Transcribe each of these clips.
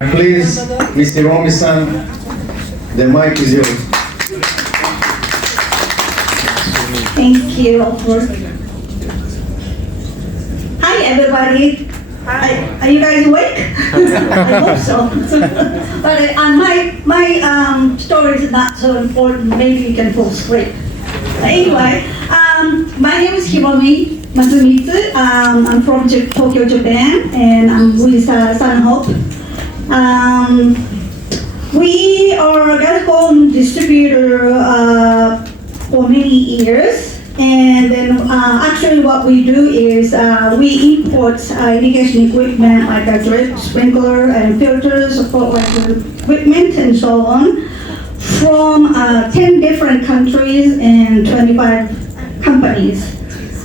Please, Mr. Romi-san, the mic is yours. Thank you. Hi, everybody. Are you guys awake? I hope so. But my story is not so important. Maybe you can fall asleep. Anyway, my name is Hiromi Masumitsu. I'm from Tokyo, Japan, and I'm with Sun Hope. We are a Galcom distributor for many years, and then actually what we do is we import irrigation equipment like a drip, sprinkler, and filters, support equipment, and so on, from 10 different countries and 25 companies.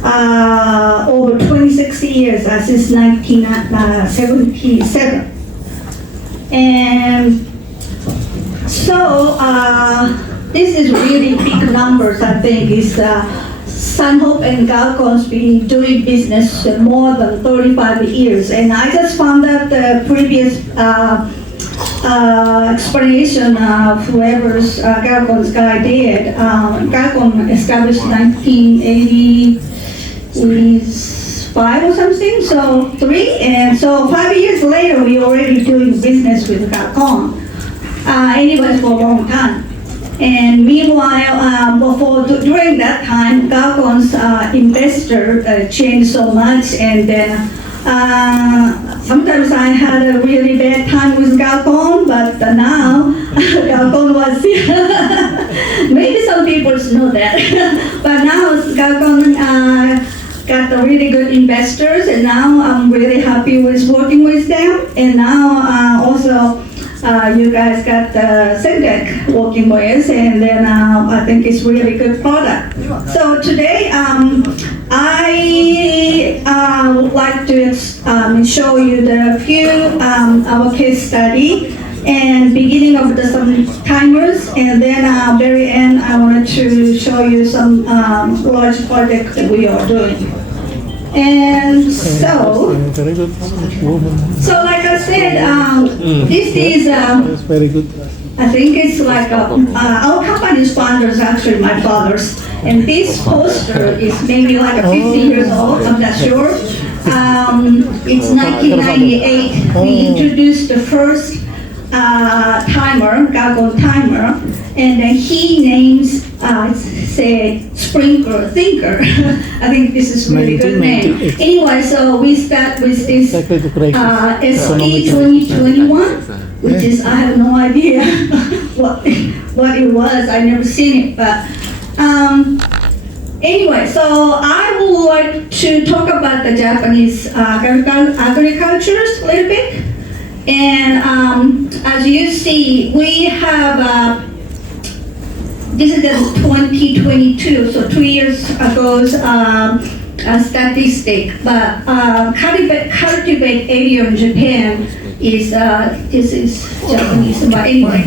Over 26 years, since 1977. And so this is really big numbers, I think. Is Sun Hope and Galcon's been doing business more than 35 years. And I just found out the previous explanation of whoever's Galcon's guy did. Galcon established 1985 or something, so 3, and so 5 years later we already doing business with Galcon. Anyway, for a long time. And meanwhile, during that time, Galcon's investor changed so much, and then sometimes I had a really bad time with Galcon, but now Galcon was maybe some people know that, but now Galcon got the really good investors, and now I'm really happy with working with them. And now also you guys got the Sentek working with, and then I think it's really good product. So today I would like to show you the few our case study, and beginning of some timers, and then very end I wanted to show you some large projects that we are doing. And so like I said, this is very good. I think it's like our company's founder is actually my father's, and this poster is maybe like 50 years old, I'm not sure. It's 1998. We introduced the first timer, Galcon timer, and then he names, say, Sprinkler Thinker. I think this is a really good name. Anyway, so we start with this SE 2021, which is, I have no idea what it was. I never seen it, but anyway, so I would like to talk about the Japanese agriculture a little bit. And as you see, we have, this is the 2022, so 2 years ago's statistic, but cultivate area in Japan is, this is Japanese, but anyway,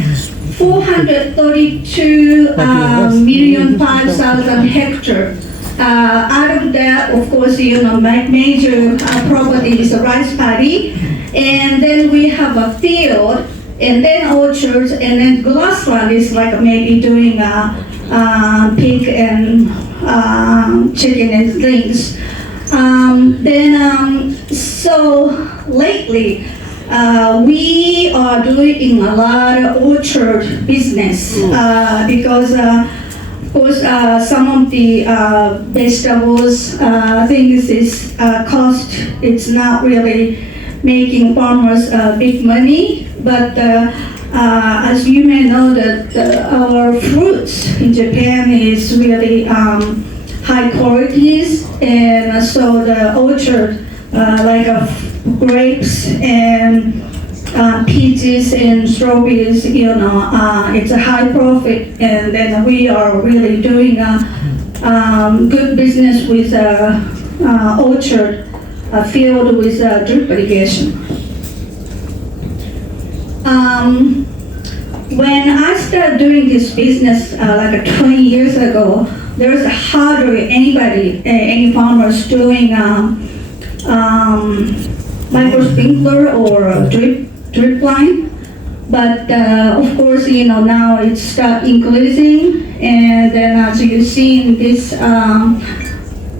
432,005,000 hectares. Out of that, of course, you know, major property is a rice paddy, and then we have a field, and then orchards, and then grassland is like maybe doing pig and chicken and things. So lately, we are doing a lot of orchard business because of course, some of the vegetables, things is cost, it's not really making farmers big money, but as you may know that our fruits in Japan is really high qualities, and so the orchard like grapes and peaches and strawberries, you know, it's a high profit, and then we are really doing good business with orchard field with drip irrigation. When I started doing this business like 20 years ago, there was hardly anybody, any farmers doing micro sprinkler or drip drip line. But of course, now it's start increasing, and then as you see in this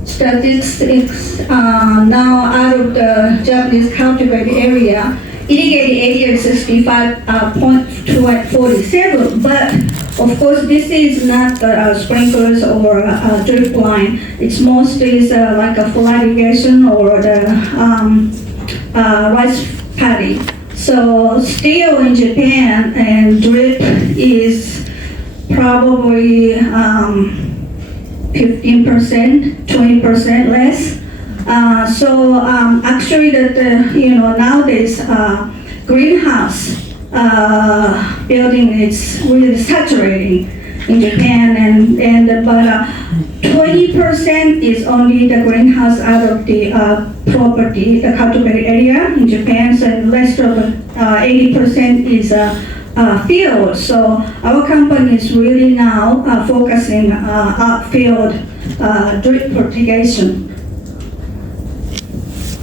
statistics, now out of the Japanese cultivated area, irrigated area is 65.47, but of course this is not sprinklers or drip line. It's mostly like a full irrigation or the rice paddy. So still in Japan, and drip is probably 15%, 20% less. So actually, nowadays greenhouse building is really saturating in Japan, and about 20% is only the greenhouse out of the property, the cultivated area in Japan. So the rest of 80% is field. So our company is really now focusing outfield drip fertigation.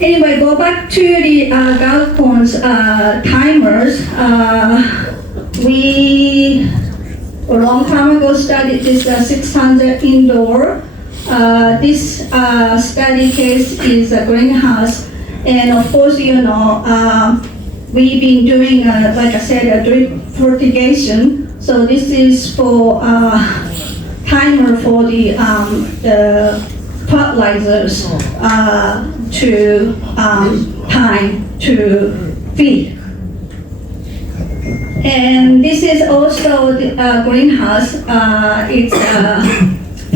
Anyway, go back to the Galcon's timers. We a long time ago studied this 600 indoor. This study case is a greenhouse, and of course, we've been doing, like I said, a drip fertigation. So this is for timer for the fertilizers to time to feed. And this is also the greenhouse. It's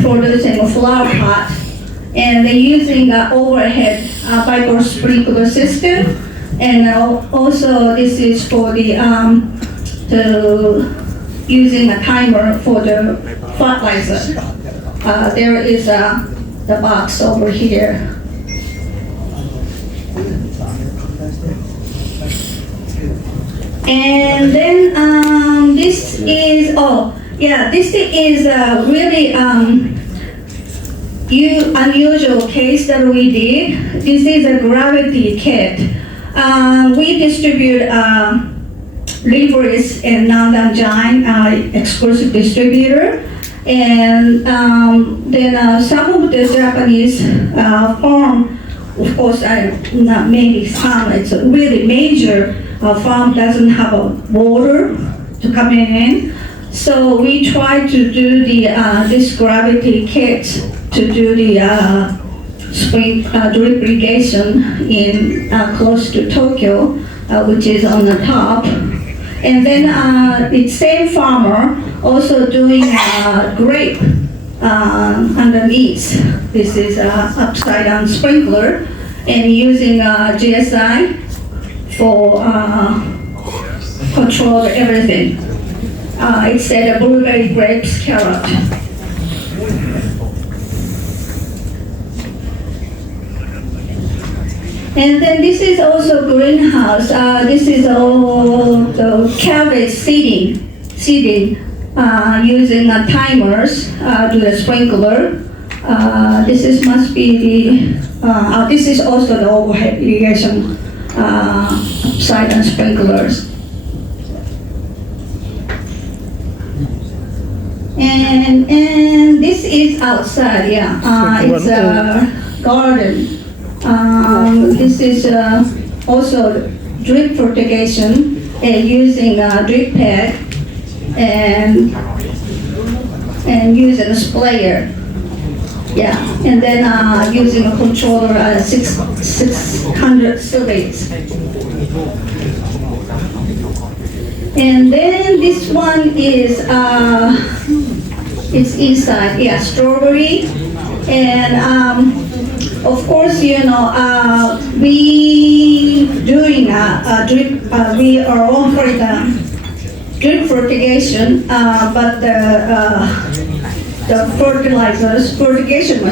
producing a flower pot, and they're using overhead fiber sprinkler system. And also this is for the using a timer for the fertilizer. There is the box over here. And then this is really unusual case that we did. This is a gravity kit. We distribute Libris and non-Danjine exclusive distributor, and then some of the Japanese farm, of course, not maybe some, it's a really major farm doesn't have a water to come in. So we try to do this gravity kit to do the spring drip irrigation in close to Tokyo, which is on the top. And then the same farmer also doing grape underneath. This is upside down sprinkler, and using GSI for control everything. It's a blueberry, grapes, carrot. And then this is also greenhouse. This is all the cabbage seeding using timers to the sprinkler. This must be the. This is also the overhead irrigation side and sprinklers. And this is outside. It's a garden. This is also drip fertigation using a drip pad and using a sprayer. And then using a controller 600 series. And then this one is it's inside, strawberry, and of course, we doing a drip. We are offering the drip fertigation, but the fertigation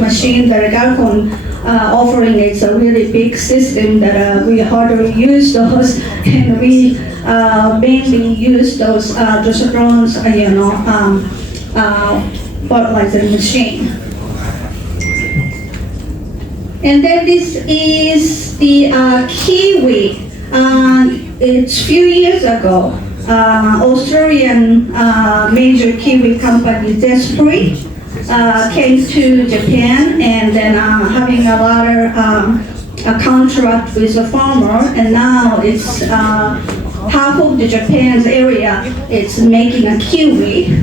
machine that Galcon offering is a really big system that we hardly use those, and we mainly use those drones, fertilizer machine. And then this is the kiwi. It's few years ago, Australian major kiwi company Zespri came to Japan and then having a lot of a contract with the farmer, and now it's half of the Japan's area it's making a kiwi,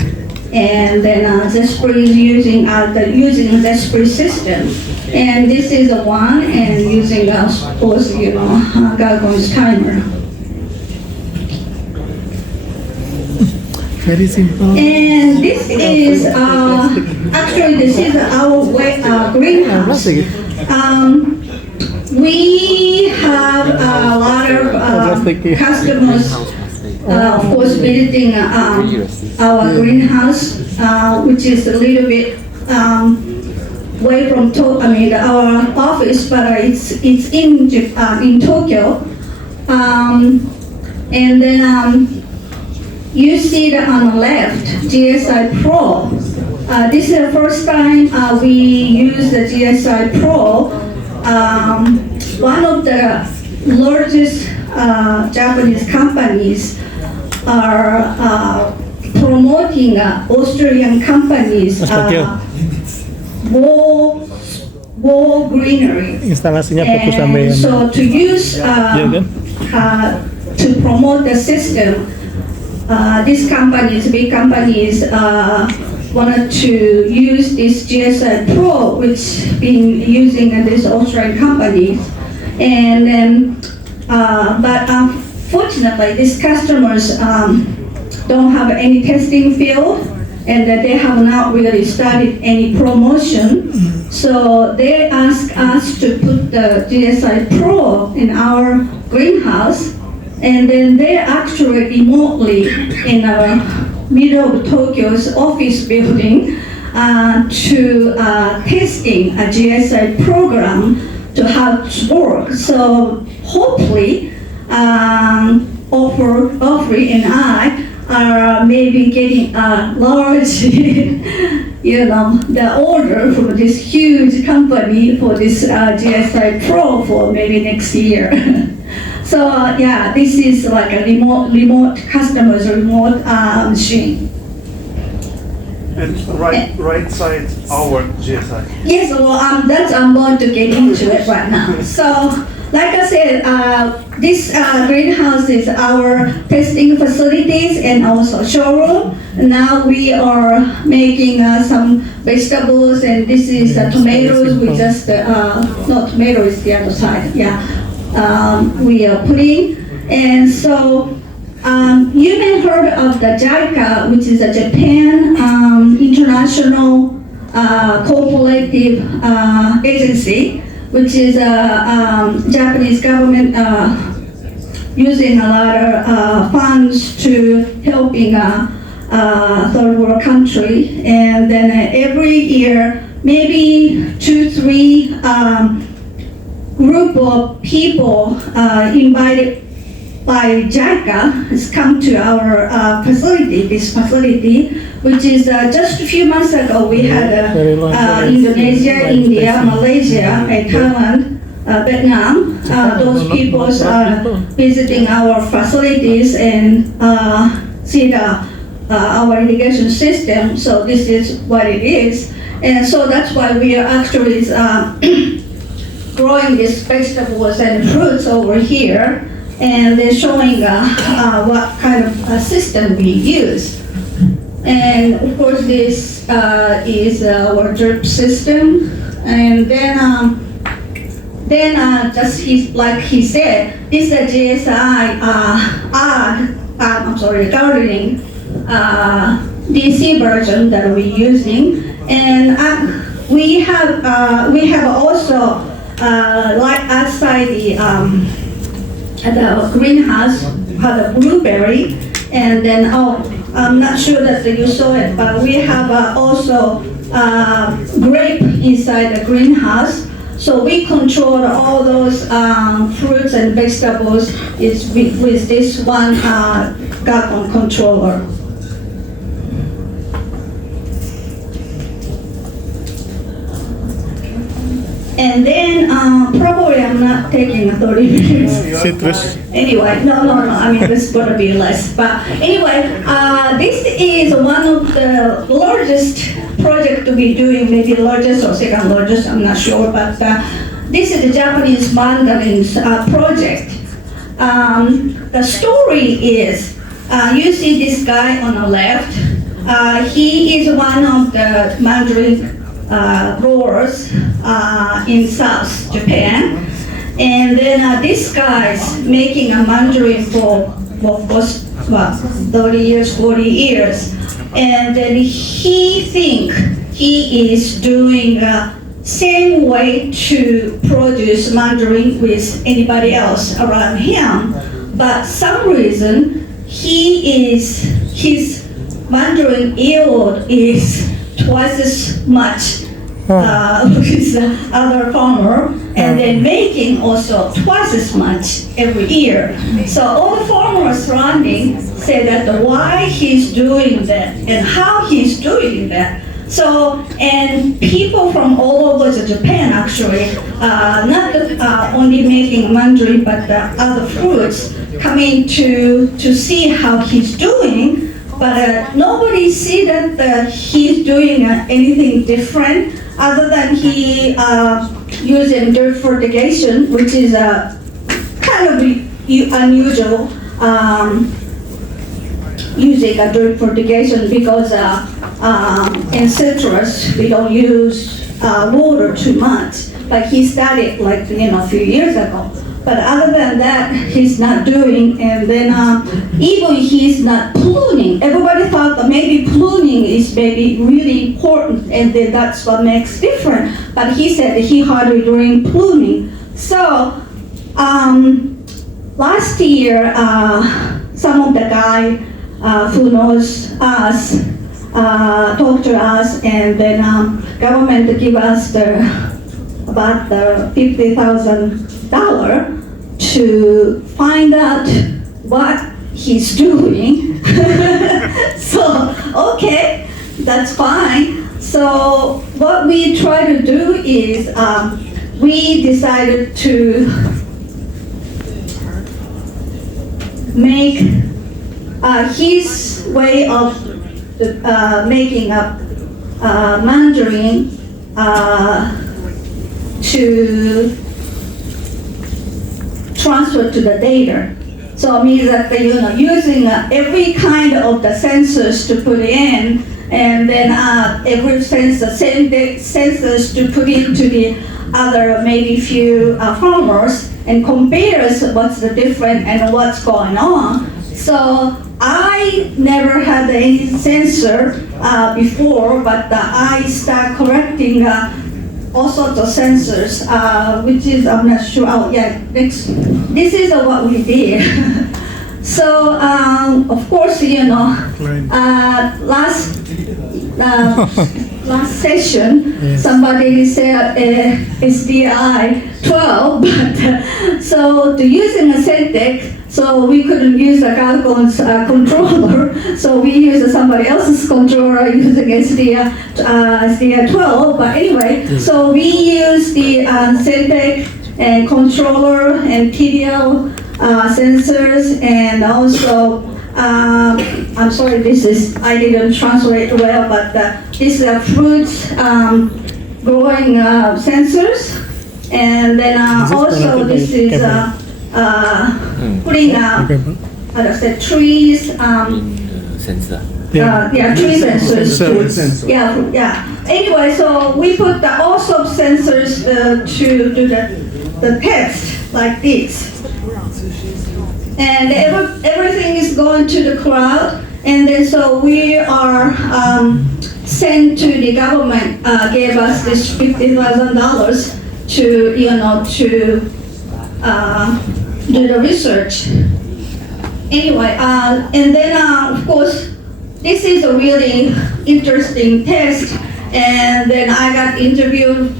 and then Zespri is using Zespri system, and this is the one, and using of course Gargon's timer. Very simple. And this is actually this is our greenhouse. We have a lot of customers, of course, visiting our greenhouse, which is a little bit away from our office, but it's in Tokyo, and then. You see that on the left, GSI Pro. This is the first time we use the GSI Pro. One of the largest Japanese companies are promoting Australian companies wall greenery. Instalasinya fokus sampai And so to use to promote the system, these companies, big companies, wanted to use this GSI Pro, which been using these Australian companies, and then, but unfortunately, these customers don't have any testing field, and that they have not really started any promotion. So they asked us to put the GSI Pro in our greenhouse. And then they're actually remotely in our middle of Tokyo's office building to testing a GSI program to how it works. So hopefully, Offrey and I are maybe getting a large, the order from this huge company for this GSI Pro for maybe next year. So yeah, this is like a remote customers, remote machine. And right side, our GSI. Yes, well, I'm going to get into it right now. So, like I said, this greenhouse is our testing facilities and also showroom. Now we are making some vegetables, and this is tomatoes. We just no, tomato is the other side. Yeah. We are putting, and so you may have heard of the JICA, which is a Japan International Cooperative Agency, which is a Japanese government using a lot of funds to helping third world country, and then every year maybe 2-3 group of people invited by JICA has come to our facility, which is just a few months ago we had Indonesia, India, Malaysia, and Thailand, Vietnam. Those people are visiting our facilities and see our irrigation system. So this is what it is. And so that's why we are actually growing these vegetables and fruits over here, and they're showing what kind of system we use. And of course this is our drip system, and then just like he said, this is a GSI gardening DC version that we're using, and we have also like outside the greenhouse have a blueberry, and then I'm not sure that you saw it, but we have also grape inside the greenhouse. So we control all those fruits and vegetables with this one Gargon controller. And then probably I'm not taking 30 minutes. Citrus. Anyway, no, I mean, this is gonna be less. But anyway, this is one of the largest project to be doing, maybe largest or second largest, I'm not sure. But this is the Japanese Mandarin's project. The story is, you see this guy on the left. He is one of the Mandarin growers in South Japan. And then this guy's making a mandarin for almost 30 years, 40 years. And then he think he is doing same way to produce mandarin with anybody else around him. But some reason his mandarin yield is twice as much with the other farmer, and then making also twice as much every year. So all the farmers surrounding say that why he's doing that and how he's doing that. So, and people from all over Japan actually, not only making mandarin but other fruits, coming to see how he's doing. But nobody see that he's doing anything different other than he using dirt fertigation, which is kind of unusual using a dirt fertigation because in citrus we don't use water too much. But he started like a few years ago. But other than that, he's not doing, and then even he's not pruning. Everybody thought that maybe pruning is maybe really important, and then that's what makes different. But he said that he hardly doing pruning. So last year, some of the guy who knows us talked to us, and then government give us about the $50,000 to find out what he's doing. So, okay, that's fine. So what we try to do is we decided to make his way of making a mandarin to transfer to the data. So it means that using every kind of the sensors to put in, and then every sensor, same sensors to put into the other maybe few farmers and compares what's the difference and what's going on. So I never had any sensor before, but I start collecting all sorts of sensors, which is, I'm not sure, next. This is what we did. So, of course, last session, somebody said SDI 12, but so to using a Sentek, so we couldn't use a Galcon's controller, so we used somebody else's controller using SDI 12. But anyway, so we used the Sentek and controller and TDL sensors, and also I'm sorry, I didn't translate well, but this is fruits growing sensors, and then also this is putting trees. Sensor. Tree sensors. Food sensor. Yeah. Anyway, so we put all sorts of sensors to do the test like this. And everything is going to the cloud, and then so we are sent to the government, gave us this $50,000 to do the research. Anyway, and then of course this is a really interesting test, and then I got interviewed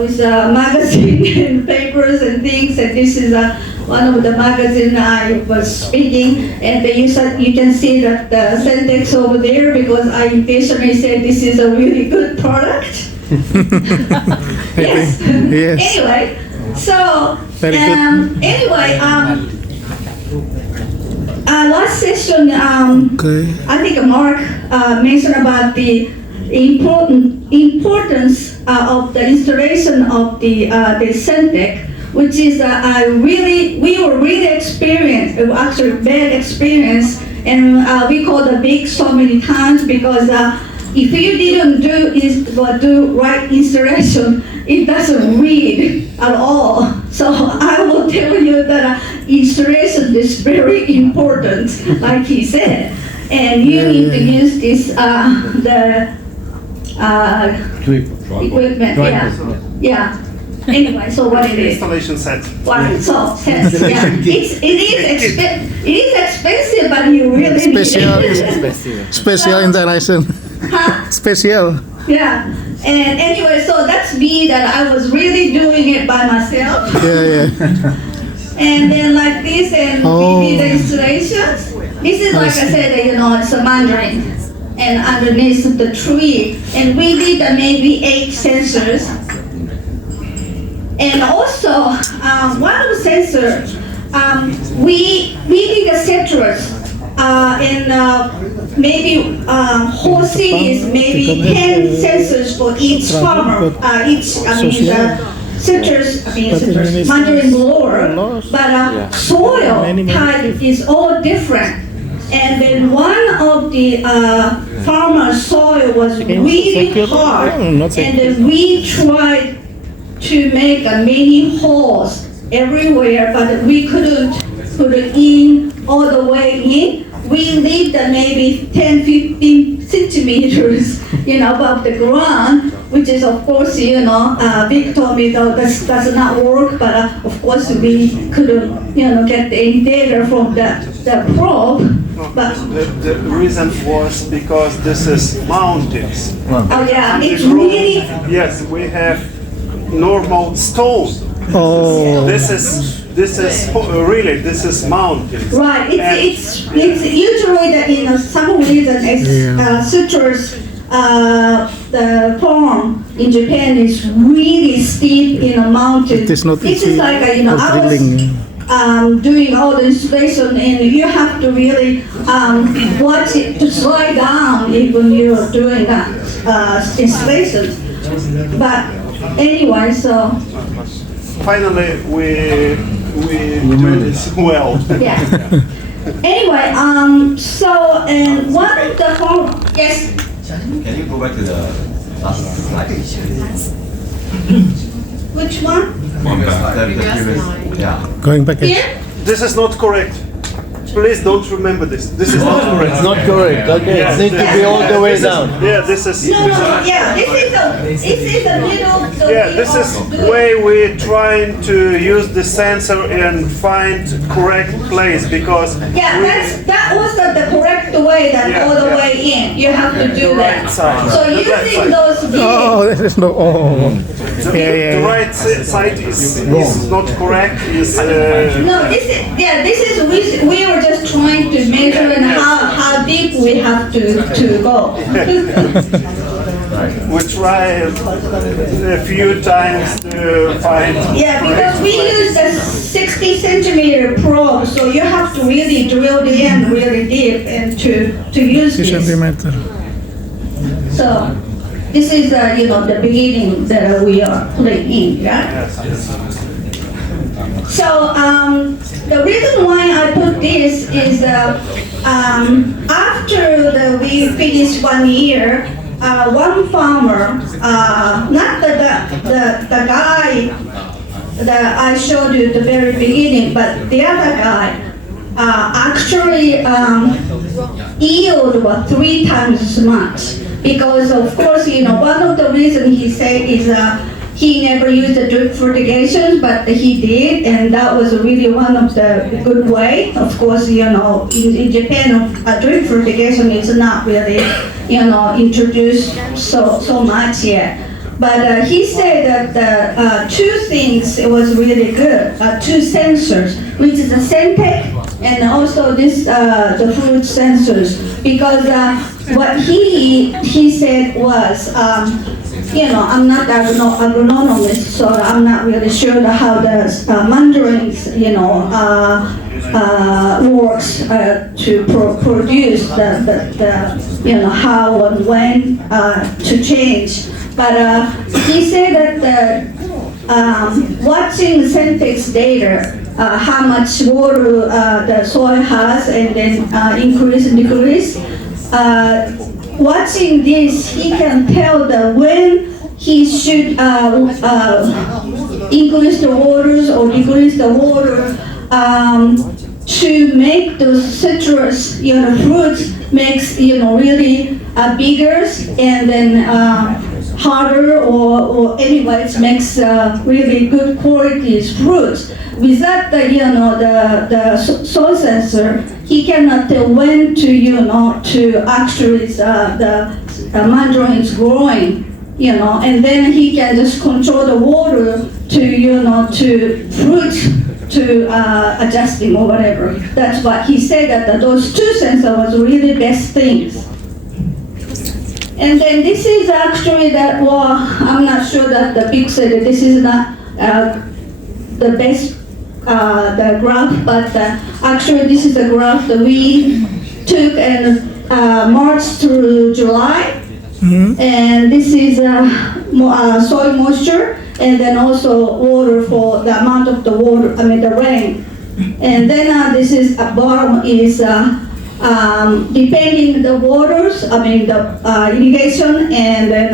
with magazine and papers and things, and this is one of the magazine I was speaking, and you can see that the Sentek's over there because I intentionally said this is a really good product. Yes. Yes. Anyway, so Very good. anyway, last session, Okay. I think Mark mentioned about the importance of the installation of the Sentek, which is we were really experienced, actually bad experience, and we called the big so many times because if you didn't do right installation, it doesn't read at all. So I will tell you that installation is very important, like he said, and you need to use this equipment. Yeah. Anyway, so what it is? Installation set. Well, so yeah, it is expensive, but you really need Special, it. special international. Huh? Special. Yeah. And anyway, so that's me that I was really doing it by myself. Yeah. And then like this, and we did the installations. This is like I said, it's a mandarin, and underneath the tree, and we did maybe 8 sensors. And also, one of the sensors, we did a citrus, and maybe whole series, maybe 10 sensors for each farmer, mandarin blower, but soil type is all different. And then one of the farmer's soil was really hard, and then we tried to make many holes everywhere, but we couldn't put it in all the way in. We leave them maybe 10-15 centimeters, above the ground, which is of course, Vic told me though that does not work, but of course we couldn't, get any data from the probe. But The reason was because this is mountains. oh yeah, it's The road- really Yes, we have normal stone. Oh. This is really mountains. right. And- It's usually that some reason citrus the farm in Japan is really steep in a mountain. It is not This easy is like for I was drilling. doing all the installation, and you have to really watch it to slide down even you're doing that installation. But anyway, so Finally, we do this well. yeah. Anyway, so and one of the yes. Can you go back to the last slide? Which one? The previous, yeah. Going back. Here? This is not correct. Please don't remember this. This is not correct. It's not correct. Okay, it needs to be all the way down. Yeah, this is. No, yeah, this is the middle. Yeah, this is way we're trying to use the sensor and find correct place because. Yeah, that was the correct way that Yeah, all the yeah. way in. You have to do right that. side. So The left using side. those big, Oh, this is no. Oh. The right side is not correct. Is no, this is we were just trying to measure and how deep we have to go. we try a few times to find. Yeah, because we use a 60 centimeter probe, so you have to really drill the end really deep and to use 2 this. centimeter. So this is the beginning that we are putting in, yeah? So the reason why I put this is after we finished 1 year, one farmer, not the guy that I showed you at the very beginning, but the other guy, actually yield was 3 times as much. Because of course, one of the reasons he said is he never used the drip fertigation, but he did, and that was really one of the good way. Of course, in Japan, drip fertigation is not really, introduced so much yet. But he said that the 2 things it was really good, 2 sensors, which is the Sentek and also this the fruit sensors, because what he said was I'm not agronomist, so I'm not really sure how the mandarins, works to produce the how and when to change. But he said that watching Sentek's data, how much water the soil has, and then increase and decrease. Watching this, he can tell that when he should increase the waters or decrease the water to make those citrus, fruits makes, really bigger and then harder or anyways makes really good quality fruits. Without the soil sensor, he cannot tell when to actually the mandarins growing, and then he can just control the water to fruit to adjusting or whatever. That's what he said, that those two sensors was really best things. And then this is actually that, I'm not sure that the big said this is not the best the graph, but actually this is the graph that we took in March through July. And this is soil moisture, and then also water for the amount of the water, the rain. And then this is at bottom is depending the waters, the irrigation, and then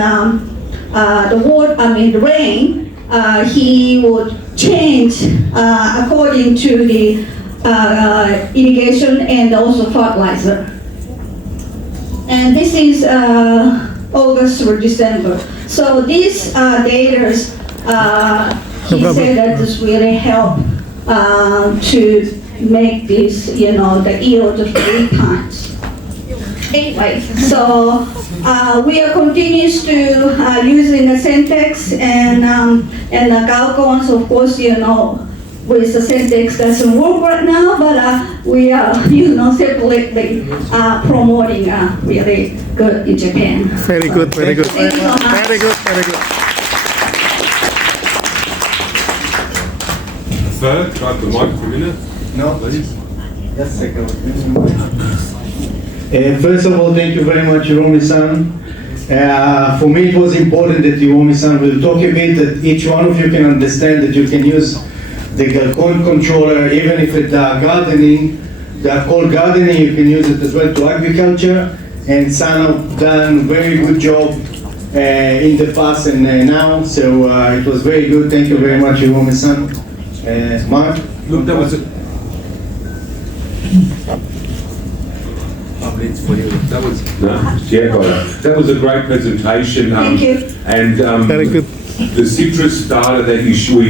the water, the rain, he would change according to the irrigation and also fertilizer. And this is August or December. So these data, he said that this really help to make this, the yield 3 times. Anyway, so we are continues to using the Sentek and the Galcons, of course, with the Sentek doesn't work right now, but we are, separately promoting really good in Japan. Very good, very good. Thank you so much. Very good, very good. Sir, can I have the mic for a minute? No, Please. just a second. First of all, thank you very much, Hiromi-san. For me, it was important that Hiromi-san will talk a bit, that each one of you can understand that you can use the Galcon controller, even if it's gardening, the cold gardening, you can use it as well to agriculture. And San have done very good job in the past and now, so it was very good. Thank you very much, Hiromi-san. Mark? Look, that was a... That was a great presentation. Thank you. And Very good. the citrus data that you showed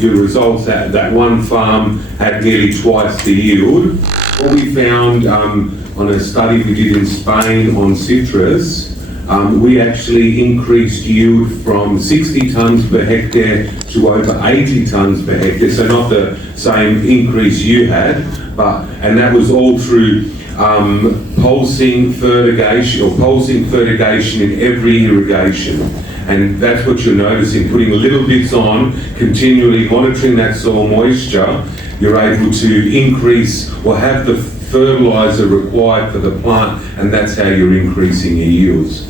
your results at that one farm had nearly twice the yield. What we found on a study we did in Spain on citrus, we actually increased yield from 60 tonnes per hectare to over 80 tonnes per hectare. So not the same increase you had, and that was all through pulsing fertigation in every irrigation. And that's what you're noticing, putting little bits on, continually monitoring that soil moisture, you're able to increase or have the fertilizer required for the plant, and that's how you're increasing your yields.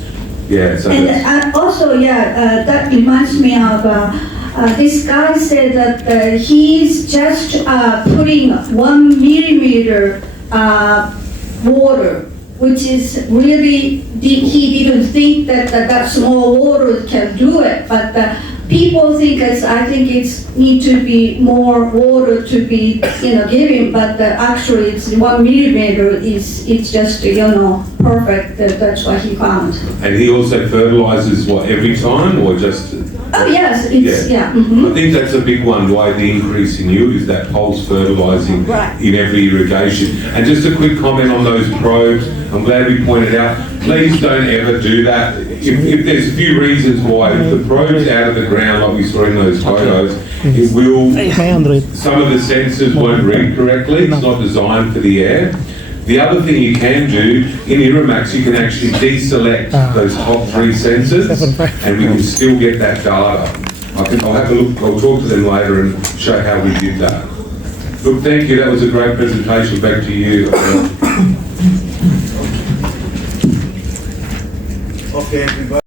Yeah. So and also, that reminds me of this guy said that he's just putting 1 millimeter water, which is really, he didn't think that small water can do it, but people think I think it's need to be more water to be given, but actually it's 1 millimeter it's just perfect. That's what he found. And he also fertilizes every time or just? Oh yes, it's I think that's a big one. Why the increase in yield is that pulse fertilizing in every irrigation. And just a quick comment on those probes. I'm glad we pointed out. Please don't ever do that. If there's a few reasons why, if the probe's out of the ground, like we saw in those photos, it will. Some of the sensors won't read correctly. It's not designed for the air. The other thing you can do, in Iramax, you can actually deselect those top 3 sensors, and we can still get that data. I'll have a look, I'll talk to them later and show how we did that. Look, thank you, that was a great presentation. Back to you. Okay, everybody.